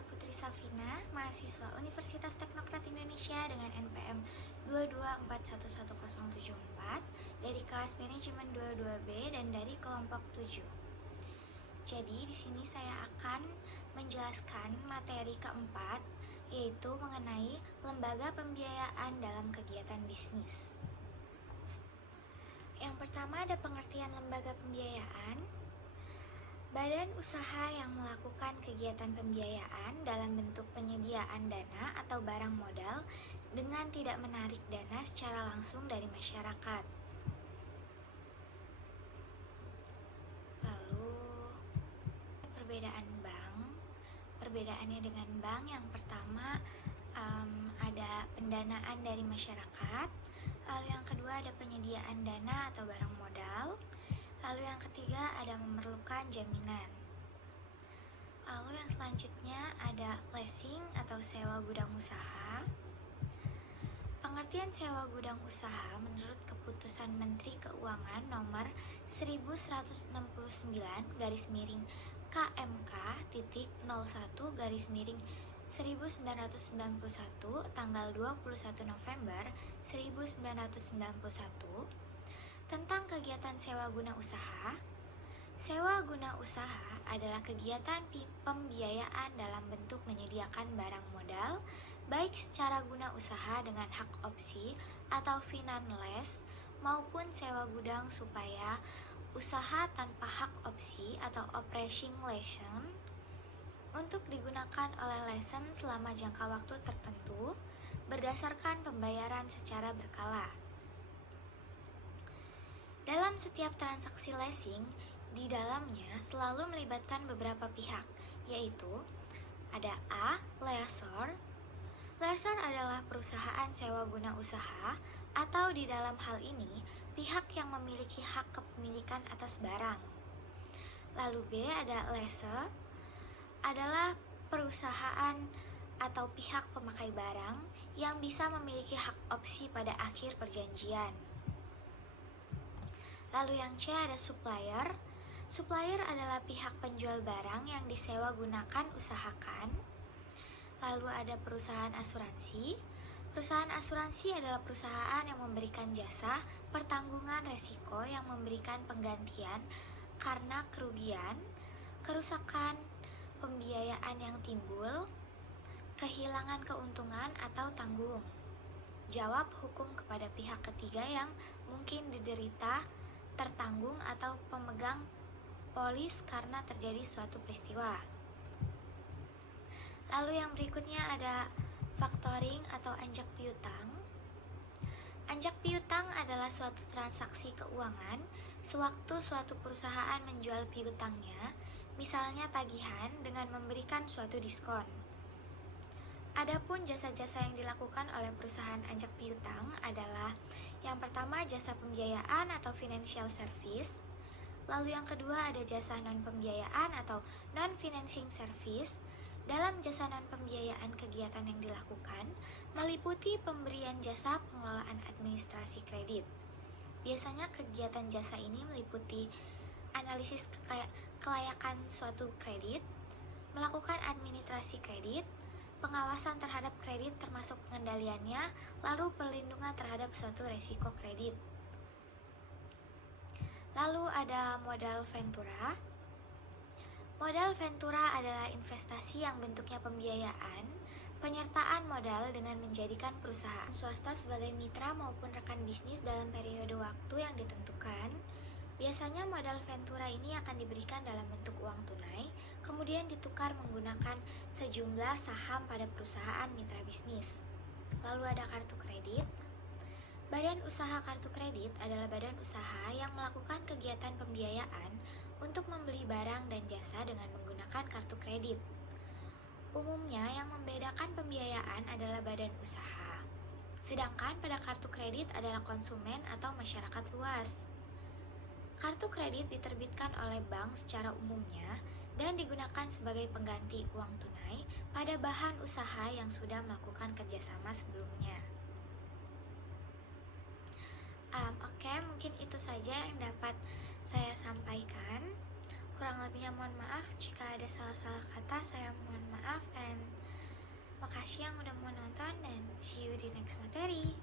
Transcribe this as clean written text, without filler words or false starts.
saya Putri Safina, mahasiswa Universitas Teknokrat Indonesia dengan NPM 224111074 dari kelas manajemen 22B dan dari kelompok 7. Jadi di sini saya akan menjelaskan materi keempat, yaitu mengenai lembaga pembiayaan dalam kegiatan bisnis. Yang pertama ada pengertian lembaga pembiayaan. Badan usaha yang melakukan kegiatan pembiayaan dalam bentuk penyediaan dana atau barang modal dengan tidak menarik dana secara langsung dari masyarakat. Lalu, perbedaan bank. Perbedaannya dengan bank yang pertama ada pendanaan dari masyarakat, lalu yang kedua ada penyediaan dana atau barang modal, lalu yang ketiga ada memerlukan jaminan. Lalu yang selanjutnya ada leasing atau sewa gudang usaha. Pengertian sewa gudang usaha menurut Keputusan Menteri Keuangan nomor 1169 KMK.01/1991 tanggal 21 November 1991 tentang kegiatan sewa guna usaha. Sewa guna usaha adalah kegiatan pembiayaan dalam bentuk menyediakan barang modal, baik secara guna usaha dengan hak opsi atau finance maupun sewa gudang supaya usaha tanpa hak opsi atau operating license untuk digunakan oleh license selama jangka waktu tertentu berdasarkan pembayaran secara berkala. Dalam setiap transaksi leasing, di dalamnya selalu melibatkan beberapa pihak, yaitu ada A. Lessor. Lessor adalah perusahaan sewa guna usaha atau di dalam hal ini, pihak yang memiliki hak kepemilikan atas barang. Lalu B. ada lessee, adalah perusahaan atau pihak pemakai barang yang bisa memiliki hak opsi pada akhir perjanjian. Lalu yang C ada supplier. Supplier adalah pihak penjual barang yang disewa gunakan usahakan. Lalu ada perusahaan asuransi. Perusahaan asuransi adalah perusahaan yang memberikan jasa pertanggungan resiko yang memberikan penggantian karena kerugian, kerusakan, pembiayaan yang timbul, kehilangan keuntungan atau tanggung jawab hukum kepada pihak ketiga yang mungkin diderita, tertanggung atau pemegang polis karena terjadi suatu peristiwa. Lalu yang berikutnya ada factoring atau anjak piutang. Anjak piutang adalah suatu transaksi keuangan sewaktu suatu perusahaan menjual piutangnya, misalnya tagihan dengan memberikan suatu diskon. Adapun jasa-jasa yang dilakukan oleh perusahaan anjak piutang adalah yang pertama jasa pembiayaan atau financial service, lalu yang kedua ada jasa non-pembiayaan atau non-financing service. Dalam jasa non-pembiayaan kegiatan yang dilakukan meliputi pemberian jasa pengelolaan administrasi kredit. Biasanya kegiatan jasa ini meliputi analisis kelayakan suatu kredit, melakukan administrasi kredit, pengawasan terhadap kredit termasuk pengendaliannya, lalu perlindungan terhadap suatu resiko kredit. Lalu ada modal ventura. Modal ventura adalah investasi yang bentuknya pembiayaan, penyertaan modal dengan menjadikan perusahaan swasta sebagai mitra maupun rekan bisnis dalam periode waktu yang ditentukan. Biasanya modal ventura ini akan diberikan dalam bentuk uang tunai, kemudian ditukar menggunakan sejumlah saham pada perusahaan mitra bisnis. Lalu ada kartu kredit. Badan usaha kartu kredit adalah badan usaha yang melakukan kegiatan pembiayaan untuk membeli barang dan jasa dengan menggunakan kartu kredit. Umumnya yang membedakan pembiayaan adalah badan usaha, sedangkan pada kartu kredit adalah konsumen atau masyarakat luas. Kartu kredit diterbitkan oleh bank secara umumnya dan digunakan sebagai pengganti uang tunai pada bahan usaha yang sudah melakukan kerjasama sebelumnya. Oke, mungkin itu saja yang dapat saya sampaikan. Kurang lebihnya mohon maaf jika ada salah-salah kata, saya mohon maaf. maaf, and makasih yang udah mau nonton, dan see you di next materi.